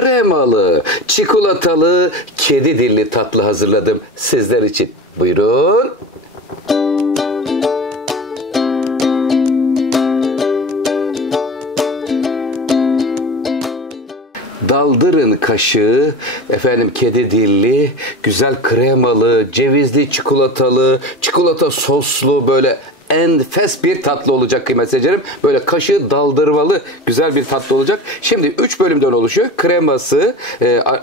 kremalı, çikolatalı, kedi dilli tatlı hazırladım sizler için. Buyurun. Daldırın kaşığı, efendim kedi dilli, güzel kremalı, cevizli, çikolata soslu böyle enfes bir tatlı olacak kıymetli seyircilerim. Böyle kaşığı daldırmalı güzel bir tatlı olacak. Şimdi 3 bölümden oluşuyor. Kreması,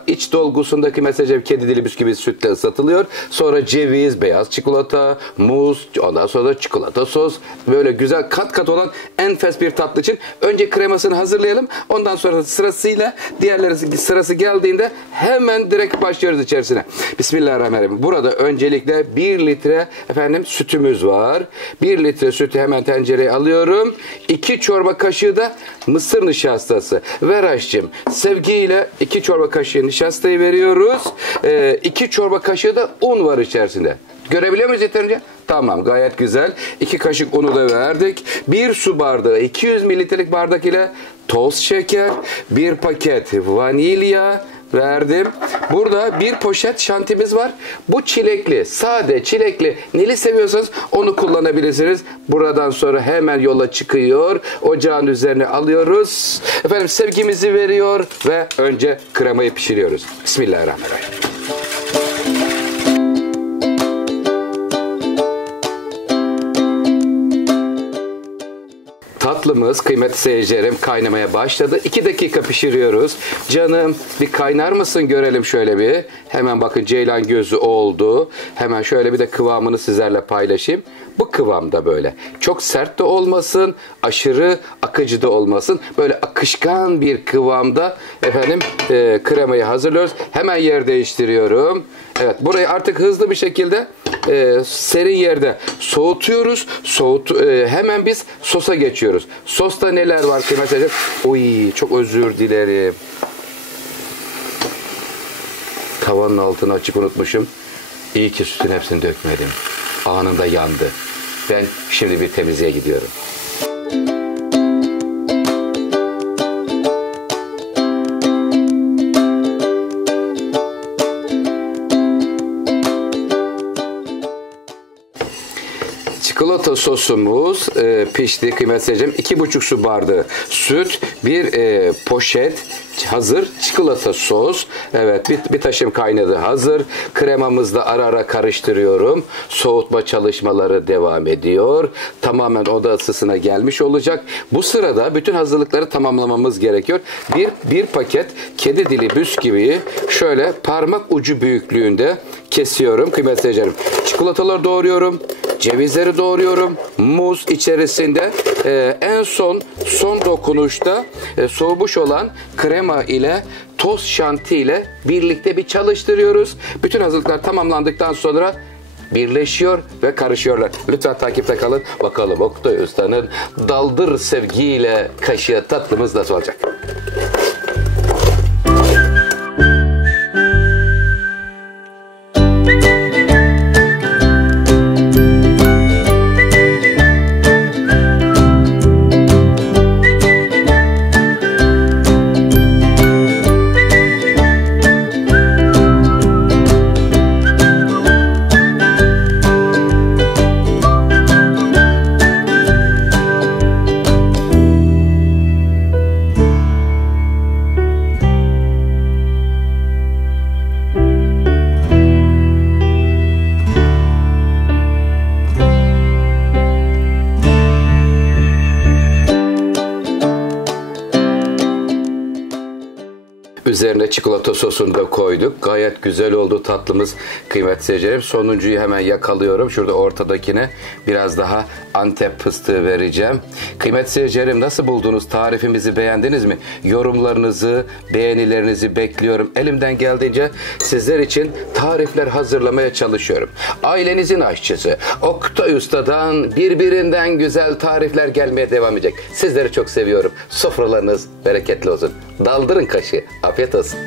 iç dolgusundaki mesela kedi dili bisküvi sütle ısıtılıyor. Sonra ceviz, beyaz çikolata, muz, ondan sonra da çikolata sos. Böyle güzel kat kat olan enfes bir tatlı için önce kremasını hazırlayalım. Ondan sonra sırasıyla diğerleri sırası geldiğinde hemen direkt başlıyoruz içerisine. Bismillahirrahmanirrahim. Burada öncelikle 1 litre efendim sütümüz var. 1 litre sütü hemen tencereye alıyorum. 2 çorba kaşığı da mısır nişastası. Ver aşçım. Sevgiyle 2 çorba kaşığı nişastayı veriyoruz. 2 çorba kaşığı da un var içerisinde. Görebiliyor muyuz yeterince? Tamam, gayet güzel. 2 kaşık unu da verdik. 1 su bardağı 200 mililitrelik bardak ile toz şeker, 1 paket vanilya verdim. Burada 1 poşet şantimiz var. Bu çilekli, sade çilekli. Neli seviyorsanız onu kullanabilirsiniz. Buradan sonra hemen yola çıkıyor. Ocağın üzerine alıyoruz. Efendim sevgimizi veriyor ve önce kremayı pişiriyoruz. Bismillahirrahmanirrahim. Tatlımız kıymetli seyircilerim kaynamaya başladı. 2 dakika pişiriyoruz. Canım bir kaynar mısın görelim şöyle bir. Hemen bakın ceylan gözü oldu. Hemen şöyle bir de kıvamını sizlerle paylaşayım. Bu kıvamda böyle. Çok sert de olmasın, aşırı akıcı da olmasın. Böyle akışkan bir kıvamda efendim kremayı hazırlıyoruz. Hemen yer değiştiriyorum. Evet, burayı artık hızlı bir şekilde serin yerde soğutuyoruz. Hemen biz sosa geçiyoruz. Sosta neler var kıymetli? Oy, çok özür dilerim. Tavanın altını açık unutmuşum. İyi ki sütün hepsini dökmedim. Anında yandı. Ben şimdi bir temizliğe gidiyorum. Çikolata sosumuz pişti kıymetli seyircilerim. 2,5 su bardağı süt, 1 poşet hazır çikolata sos. Evet, bir taşım kaynadı hazır. Kremamızla ara ara karıştırıyorum. Soğutma çalışmaları devam ediyor. Tamamen oda ısısına gelmiş olacak. Bu sırada bütün hazırlıkları tamamlamamız gerekiyor. Bir paket kedi dili bisküviyi şöyle parmak ucu büyüklüğünde kesiyorum kıymetli seyircilerim. Çikolataları doğruyorum. Cevizleri doğruyorum. Muz içerisinde en son dokunuşta soğumuş olan krema ile toz şanti ile birlikte bir çalıştırıyoruz. Bütün hazırlıklar tamamlandıktan sonra birleşiyor ve karışıyorlar. Lütfen takipte kalın. Bakalım Oktay Usta'nın daldır sevgiyle kaşığı tatlımız nasıl olacak? Üzerine çikolata sosunu da koyduk. Gayet güzel oldu tatlımız kıymetli seyircilerim. Sonuncuyu hemen yakalıyorum. Şurada ortadakine biraz daha Antep fıstığı vereceğim. Kıymetli seyircilerim, nasıl buldunuz? Tarifimizi beğendiniz mi? Yorumlarınızı, beğenilerinizi bekliyorum. Elimden geldiğince sizler için tarifler hazırlamaya çalışıyorum. Ailenizin aşçısı Oktay Usta'dan birbirinden güzel tarifler gelmeye devam edecek. Sizleri çok seviyorum. Sofralarınız bereketli olsun. Daldırın kaşığı. Afiyet olsun.